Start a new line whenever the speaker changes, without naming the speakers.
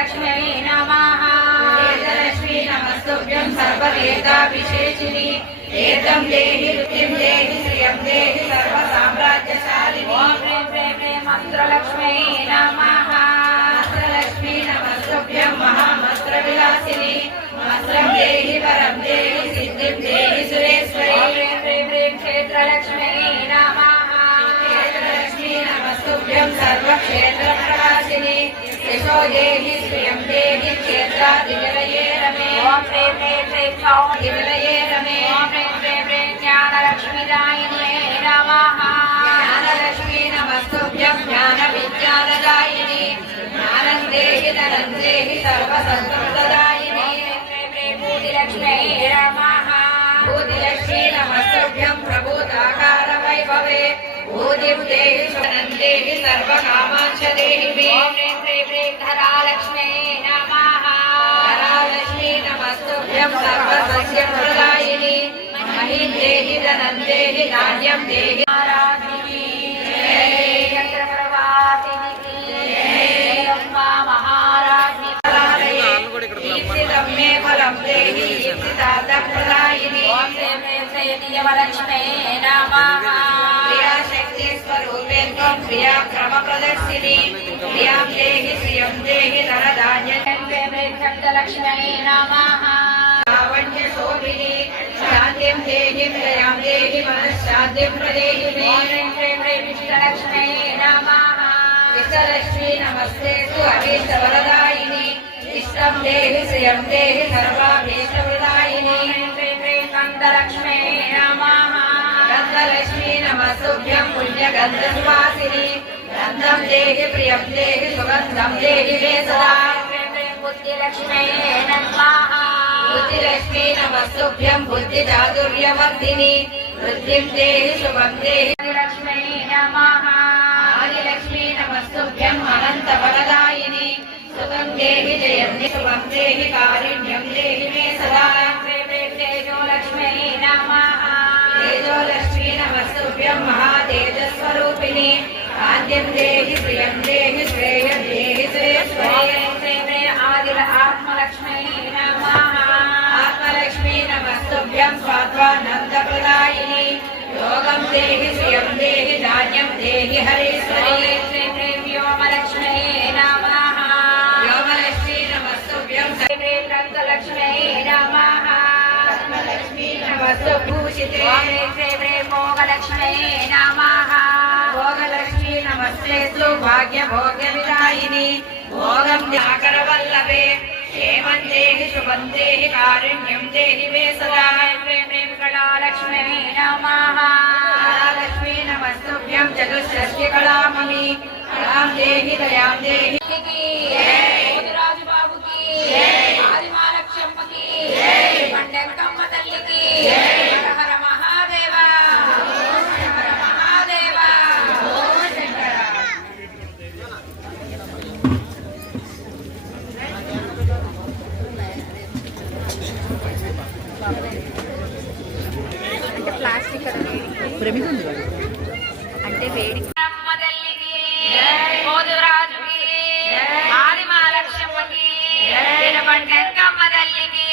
लक्ष्मी नमः लक्ष्मी नमस्तुभ्यं सर्ववेदाभिषेचिनि एतं देहि रुचिं देहि श्रियं देहि सर्वसाम्राज्यशालिनि ॐ प्रेम प्रेम प्रेम मन्त्रलक्ष्मी नमः मन्त्रलक्ष्मी नमस्तुभ्यं महामन्त्रविलासिनि मन्त्रं देहि परं देहि सिद्धिं देहि सुरेश्वरि प्रेम प्रेम प्रेम क्षेत्रलक्ष्मी नमः क्षेत्रलक्ष्मी नमस्तुभ्यं सर्वक्षेत्र యశో దేహి శ్రియం దేహి క్షేత్రాదిలయే రమే. ఓం హ్రీం హ్రీం హ్రీం సౌదిలయే రమే. ఓం హ్రీం హ్రీం హ్రీం జ్ఞానలక్ష్మిదాయినే నమః. జ్ఞానలక్ష్మీ నమస్తుభ్యం జ్ఞాన విజ్ఞానదాయిని జ్ఞానం దేహి ధనం దేహి సర్వ సంస్కృతదాయిని భూతిలక్ష్మీ నమః. భూతిలక్ష్మీ నమస్తుభ్యం ప్రభూతాకార వైభవే భూతిం దేహి శరణం దేహి నమస్తుభ్యం సర్వసస్య ప్రదాయిని మహిం దేహి ధనం దేహి ధాన్యం దేహి. ఆరాధిని చక్రప్రవాసినికి అంబా క్రియా ప్రదర్శిని క్రియాం దేహి శ్రియం దేహి ధనధాన్యం శబ్దలక్ష్మే ఇష్టలక్ష్మీ నమస్తే అభీష్టవరదాయిని ఇష్టం దేహి శ్రియం దేహి సర్వాభీష్టవరదాయిని గంధలక్ష్మే నమః. గంధలక్ష్మీ నమస్తుభ్యం పుణ్య పుణ్యగంధవాసిని గంధం దేహి ప్రియం దేహి సుగంధం దేహి మే సదా. బుద్ధిలక్ష్మే నమః బుద్ధిలక్ష్మీ నమస్తుభ్యం బుద్ధి చాతుర్యవర్ధిని వృద్ధిం దేహి శుభం దేహి. లక్ష్మీ సుఖం దేహి జయం శుభం దేహి కారుణ్యం దేహి మే సదా తేజోలక్ష్మీ నమః తేజోలక్ష్మీ నమస్తుభ్యం మహాతేజస్వరూపిణి ఆద్యం దేహి ప్రియం దేహి శ్రేయం దేహి శ్రేయశ్వరి ఆదిల ఆత్మలక్ష్మీ నమః ఆత్మలక్ష్మీ నమస్తుభ్యం స్వాత్వానందప్రదాయిని యోగం దేహి శ్రియం దేహి ధాన్యం దేహి హరీశ్వరి నమస్తు భూషితే భోగలక్ష్మీ నమః। భోగలక్ష్మీ నమస్తే భాగ్య భోగ్య విదాయిని భోగం జ్ఞాకర వల్లభే క్షేమం దేహి శుభం దేహి కారుణ్యం దేహి మే సదా। కళాలక్ష్మీ నమః। కళాలక్ష్మీ నమస్తుభ్యం చతుష్షష్టి కళామణి। కళాం దేహి దయాం దేహి। రాజు బాబుకి ఆదిమాలక్ష్మకి పండెంకమ్మ తల్లికి। అంటే
ప్లాస్టిక్ అంటే వేడి
అమ్మ తల్లికి మోదురాజుకి ఆదిమాలక్ష్మకి పండెంకమ్మ తల్లికి